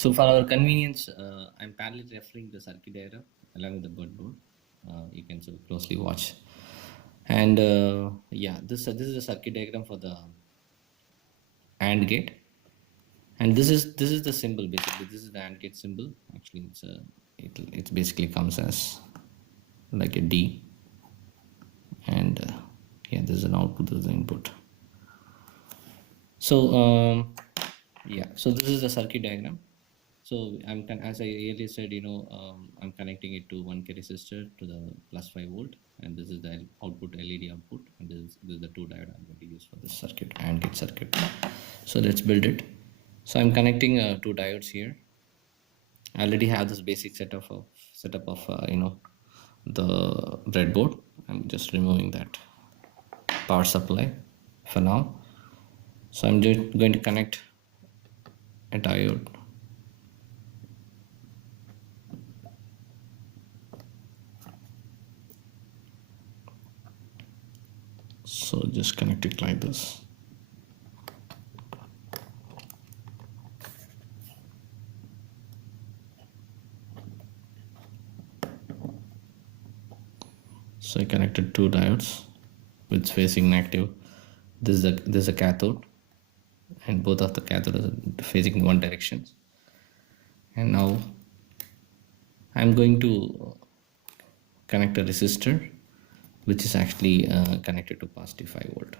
So for our convenience, I'm parallelly referring the circuit diagram along with the breadboard. You can so closely watch. And yeah, this is a circuit diagram for the AND gate. And this is the symbol basically. This is the AND gate symbol. Actually, it basically comes as like a D. And yeah, this is an output. This is the input. So yeah, so this is the circuit diagram. So as I earlier said, I'm connecting it to 1K resistor to the plus 5 volt, and this is the output LED output, and this is the two diode I'm going to use for this circuit and gate circuit. So let's build it. So I'm connecting two diodes here. I already have this basic setup of the breadboard. I'm just removing that power supply for now. So I'm just going to connect a diode. So just connect it like this. So I connected two diodes with facing negative. This is a cathode, and both of the cathodes are facing in one direction. And now I'm going to connect a resistor, which is actually connected to positive 5 volt.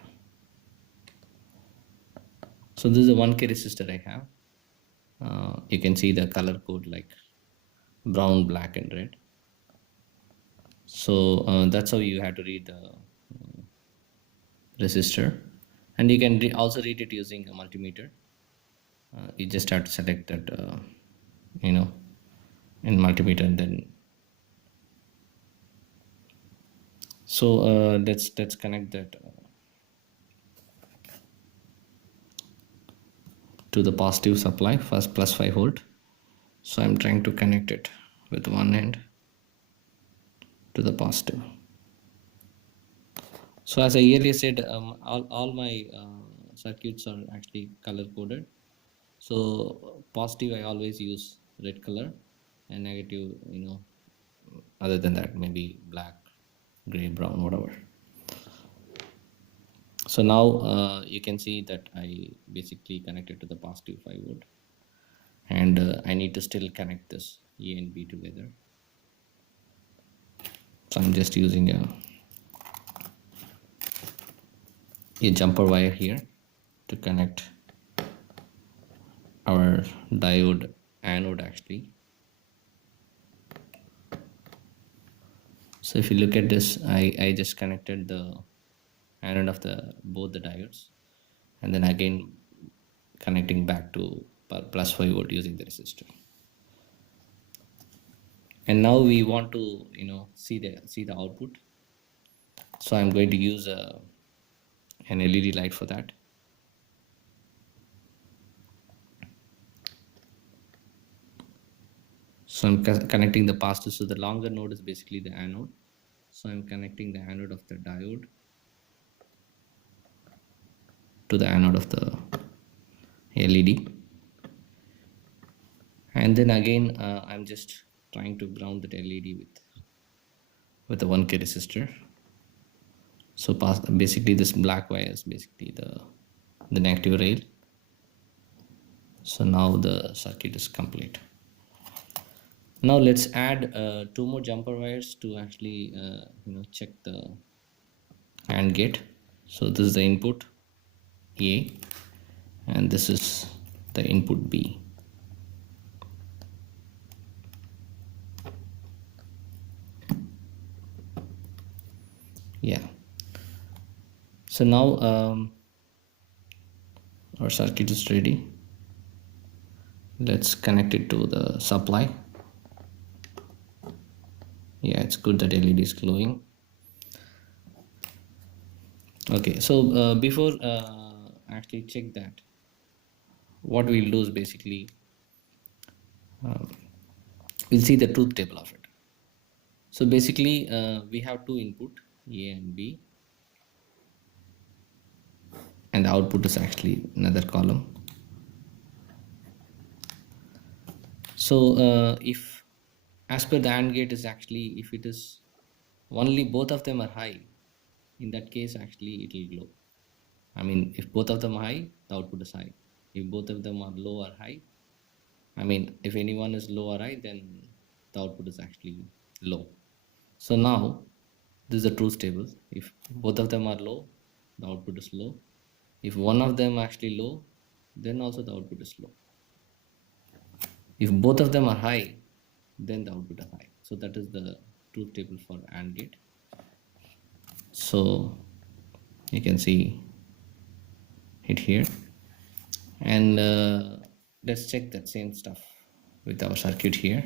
So this is a 1K resistor I have. You can see the color code like brown, black, and red. So that's how you have to read the resistor, and you can also read it using a multimeter. You just have to select that in multimeter, and then so let's connect that to the positive supply first, plus 5 volt. So I'm trying to connect it with one end to the positive. So as I earlier said, all my circuits are actually color coded. So positive I always use red color, and negative, other than that, maybe black, gray, brown, whatever. So now you can see that I basically connected to the positive 5 volt, and I need to still connect this A and B together. So I'm just using a jumper wire here to connect our diode anode actually. So if you look at this, I just connected the anode of both the diodes, and then again connecting back to plus 5 volt using the resistor. And now we want to see the output. So I'm going to use an LED light for that. So I'm connecting the positive. So the longer node is basically the anode. So I'm connecting the anode of the diode to the anode of the LED. And then again I'm just trying to ground that LED with the 1K resistor. So basically this black wire is basically the negative rail. So now the circuit is complete. Now let's add two more jumper wires to actually check the AND gate. So this is the input A, and this is the input B. Yeah. So now our circuit is ready. Let's connect it to the supply. Yeah, it's good that LED is glowing. Okay, so before actually check that, what we'll do is basically we'll see the truth table of it. So basically we have two input, A and B, and the output is actually another column. So if as per the AND gate is actually, if it is only both of them are high, in that case actually it will glow. I mean, if both of them are high, the output is high. If both of them are low or high, I mean, if any one is low or high, then the output is actually low. So now this is a truth table. If both of them are low, the output is low. If one of them actually low, then also the output is low. If both of them are high, then the output is high. So that is the truth table for AND gate. So you can see it here, and let's check that same stuff with our circuit here.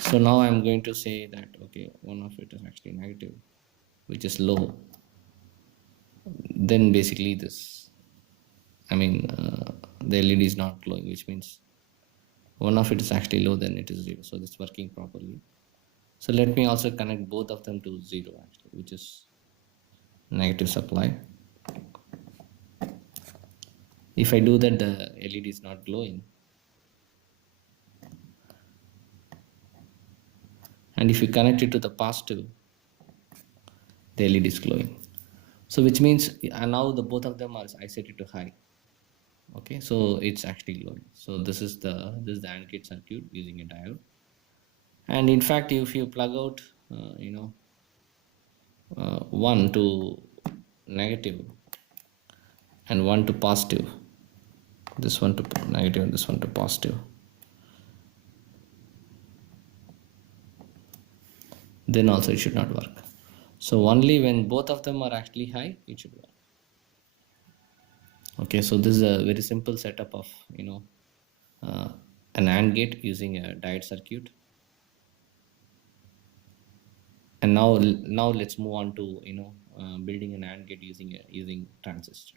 So now I'm going to say that okay, one of it is actually negative, which is low. Then basically this, I mean, the LED is not glowing, which means one of it is actually low, then it is 0. So it's working properly. So let me also connect both of them to 0 actually, which is negative supply. If I do that, the LED is not glowing. And if you connect it to the positive, the LED is glowing. So which means now the both of them are, I set it to high. Okay, so it's actually glowing. So this is the AND gate circuit using a diode. And in fact, if you plug out, 1 to negative and 1 to positive, this one to negative and this one to positive, then also it should not work. So only when both of them are actually high, it should work. Okay, so this is a very simple setup of uh, an AND gate using a diode circuit. And now let's move on to building an AND gate using transistor.